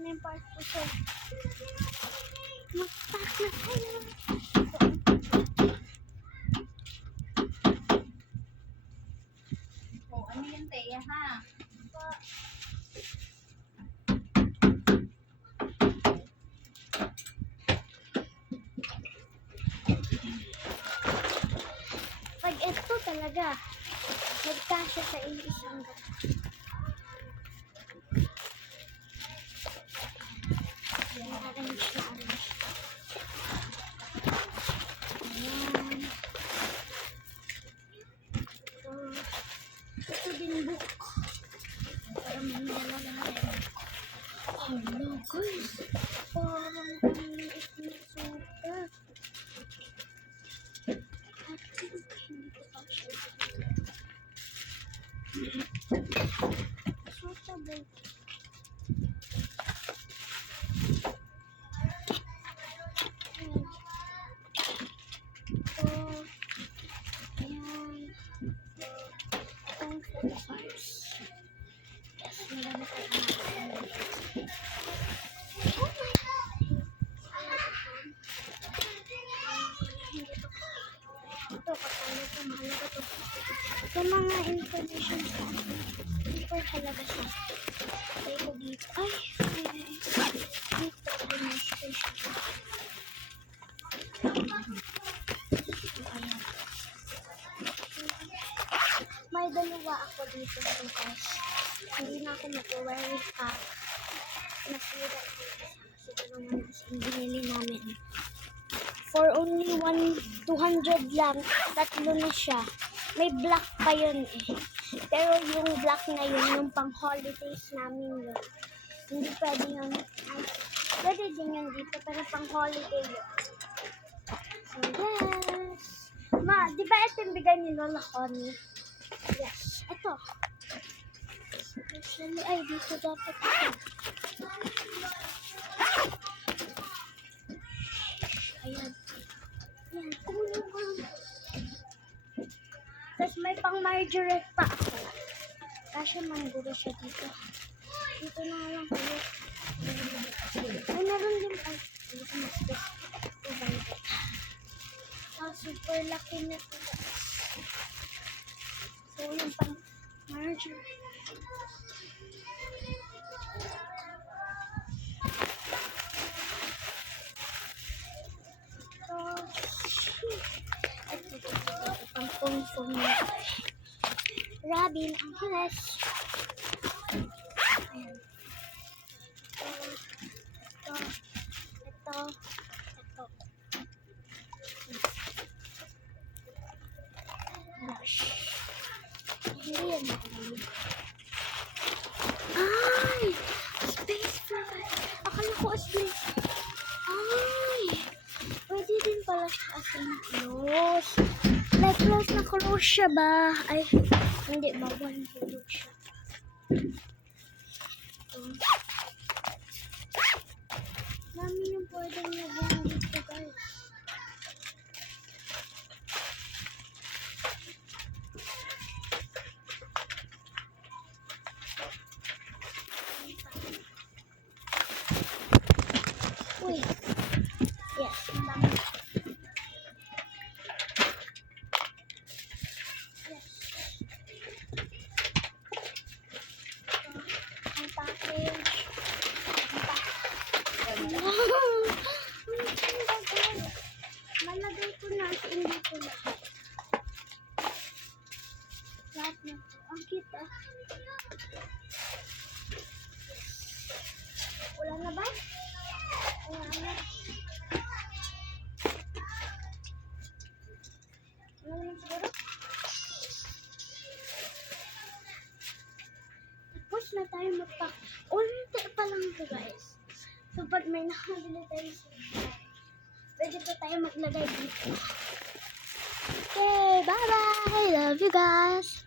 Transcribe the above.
na yung part ko siya. Mag-pack na tayo. Oh, ano yung Teya ha? Pag ito talaga, nagkasya sa isang gabi. Arrange na arrange. Ayan. Ito din book. Para may dala natin. Hello guys. Parang ang liit na super. I think hindi ko pa siya. Suitable. Yung mga information sa akin, super halaga siya. Kaya ko dito, ay, dito administration. Ayan. May dalawa ako dito guys. Hindi na ako mag-worry pa. Nasira ko kasi ito naman ang binili namin. For only 200 lang, tatlo na siya. May black pa yun eh. Pero yung black na yun, yung pang holidays namin yun. Hindi pwede yun. Ay, pwede din yun dito, pero pang holiday yun. So yes. Ma, di ba ito yung bigay ni Lola Connie? Yes, ito. Actually, ay, dito dapat ito. Ayan. Ayan, kunin ko. Tapos may pang margarine pa ako. Kasi mangguro siya dito. Dito na lang kayo. Ay, meron din pa. Dito mas best. Super laki na ito. So, yung pang margarine. Pang Robin Angeles. Ayan. Ito. Brush. Hindi yan. Ay! Space brush. Akala ko space. Ay! Pwede din pala siya as in close. Like close na close siya ba? Ay, hindi. Bawal hulog siya. Dami yung pwedeng naging dito guys. Uy. Yes, ang dami. Yes. Ang package. Malagay ko na at hindi ko lahat. Lahat na to. Ang kita. Wala na ba? Wala na. Wala na siguro? Tapos na tayo magpack. Unti pa lang ito guys. So pag may nakabili tayo sa pwede pa tayo maglagay dito. Okay, bye-bye! Love you guys!